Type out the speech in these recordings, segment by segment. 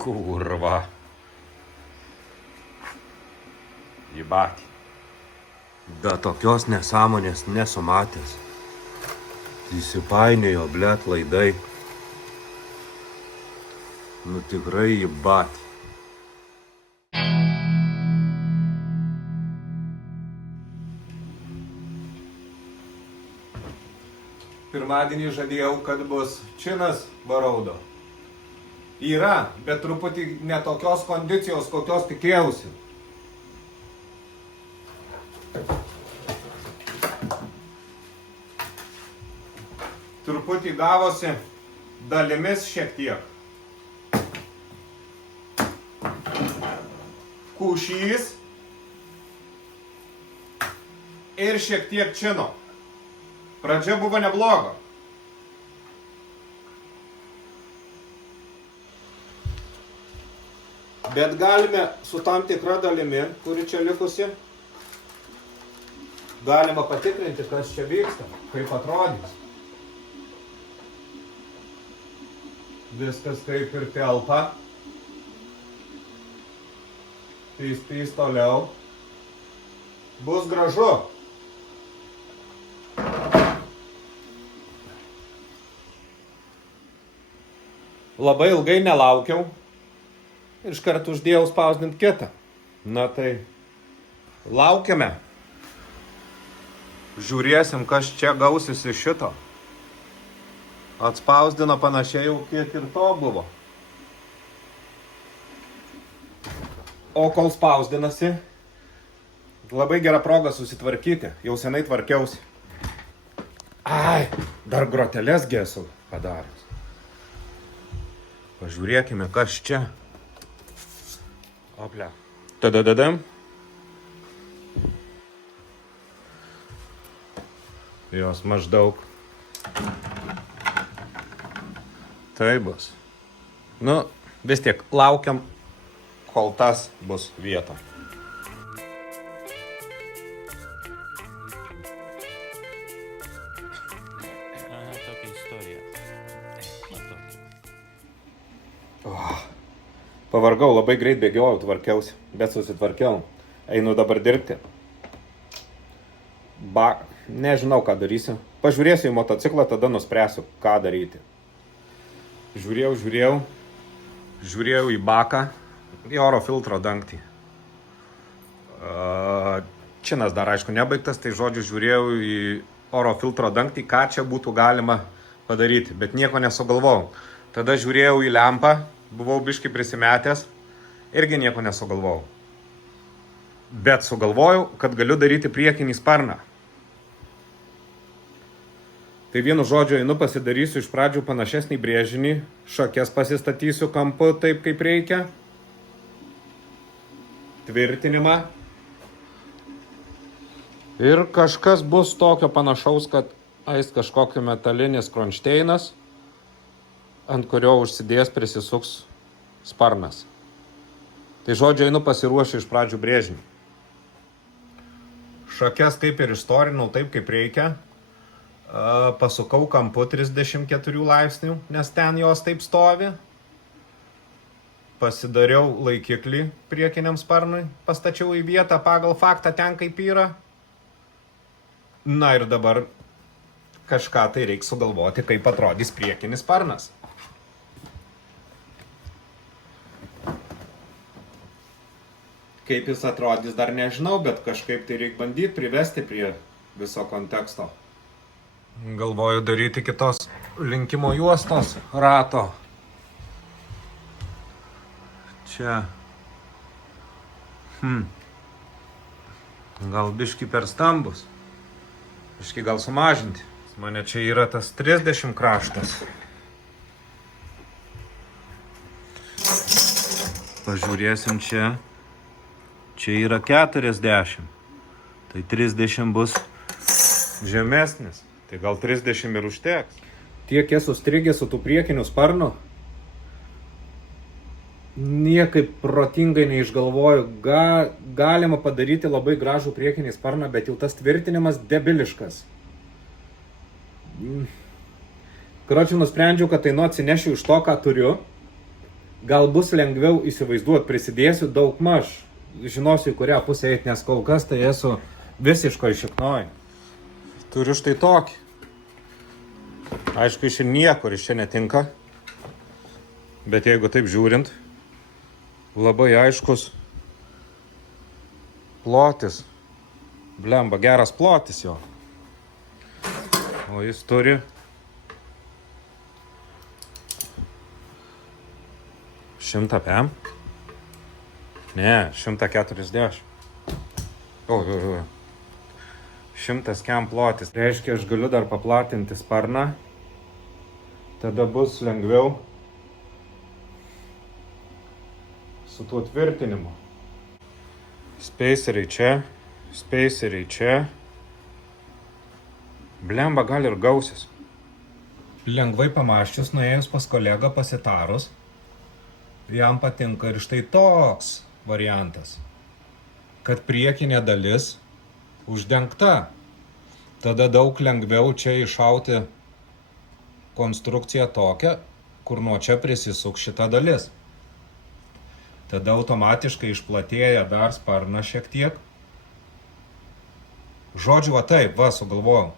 Kurva. Jebati. Be tokios nesąmonės nesu matęs. Įsipainiojo, blet, laidai. Nu tikrai jebati. Pirmadienį žadėjau, kad bus činas baraudo. Yra, bet truputį netokios kondicijos, kokios tikėjausi. Truputį gavosi dalimis šiek tiek. Kūšys ir šiek tiek čino. Pradžia buvo nebloga. Bet galime su tam tikra dalimi, kuri čia likusi, galima patikrinti, kas čia vyksta, kaip atrodys. Viskas kaip ir telpa. Pys toliau. Bus gražu. Labai ilgai nelaukiau ir iškart uždėjau spausdinti kitą. Na tai laukiame. Žiūrėsim, kas čia gausis iš šito. Atspausdino panašiai jau kiek ir to buvo. O kol spausdinasi, labai gera proga susitvarkyti. Jau senai tvarkiausi. Ai, dar groteles esu padaręs. Pažiūrėkime, kas čia. Oplia. Tadadadam. Jos maždaug. Tai bus. Nu, vis tiek laukiam, kol tas bus vieta. Tokia istorija. Pavargau, labai greit bėgiojau, tvarkiausi, bet susitvarkiau. Einu dabar dirbti. Nežinau, ką darysiu. Pažiūrėsiu į motociklą, tada nuspręsiu, ką daryti. Žiūrėjau į baką, į oro filtro dangtį. Činas dar aišku nebaigtas, tai žodžiu žiūrėjau į oro filtro dangtį, ką čia būtų galima padaryti, bet nieko nesugalvojau. Tada žiūrėjau į lempą, buvau biškai prisimetęs, irgi nieko nesugalvojau. Bet sugalvojau, kad galiu daryti priekinį sparną. Tai vienu žodžiu einu pasidarysiu iš pradžių panašesnį brėžinį, šakes pasistatysiu kampu taip, kaip reikia. Tvirtinimą. Ir kažkas bus tokio panašaus, kad eis kažkokio metalinis kronšteinas, ant kurio užsidės prisisuks sparnas. Tai žodžiu, einu pasiruošiu iš pradžių brėžinį. Šakes kaip ir istorinau taip, kaip reikia. Pasukau kampu 34 laipsnių, nes ten jos taip stovi. Pasidariau laikiklį priekiniam sparnui, pastačiau į vietą pagal faktą ten kaip yra. Na ir dabar kažką tai reiks sugalvoti, kaip atrodys priekinis sparnas. Kaip jis atrodys, dar nežinau, bet kažkaip tai reikia bandyti privesti prie viso konteksto. Galvoju daryti kitos linkimo juostos rato. Čia. Gal biški per stambus. Biški gal sumažinti. Mane čia yra tas 30 kraštas. Pažiūrėsim čia. Čia yra 40. Tai 30 bus žemesnis. Tai gal 30 ir užteks. Tiek esu strigęs su tų priekinių sparnų. Niekaip protingai neišgalvoju. Galima padaryti labai gražų priekinį sparną, bet jau tas tvirtinimas debiliškas. Karočiui nusprendžiau, kad tai atsinešiu iš to, ką turiu. gal bus lengviau įsivaizduoti, prisidėsiu daug maž. Žinosiu, į kurią pusę eiti, nes kol kas tai esu visiškai šiknoj. Turiu štai tokį. Aišku, iš čia niekur iš čia netinka. Bet jeigu taip žiūrint, labai aiškus plotis. Blemba, geras plotis jo. O jis turi 100 pm. Ne, 140. O. 100 kem plotis. Reiškia, aš galiu dar paplatinti sparną. Tada bus lengviau su tuo tvirtinimu. Spaceriai čia. Spaceriai čia. Blemba, gal ir gausis. Lengvai pamaščius, nuėjus pas kolegą pasitarus, jam patinka ir štai toks variantas, kad priekinė dalis uždengta. Tada daug lengviau čia iššauti konstrukciją tokią, kur nuo čia prisisuks šita dalis. Tada automatiškai išplatėja dar sparna šiek tiek. Žodžiu, va taip, va, sugalvojau.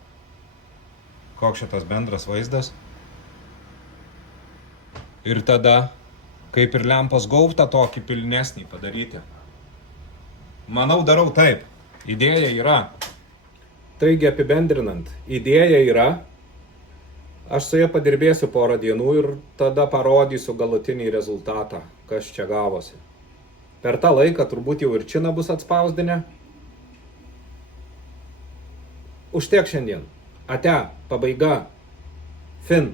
Koks šitas bendras vaizdas. Ir tada, kaip ir lempos gaubtą tokį pilnesnį padaryti. Manau, darau taip. Idėja yra. Taigi apibendrinant, idėja yra. Aš su ja padirbėsiu porą dienų ir tada parodysiu galutinį rezultatą, kas čia gavosi. Per tą laiką turbūt jau ir činą bus atspausdinę. Užtiek šiandien. Ate, pabaiga. Fin.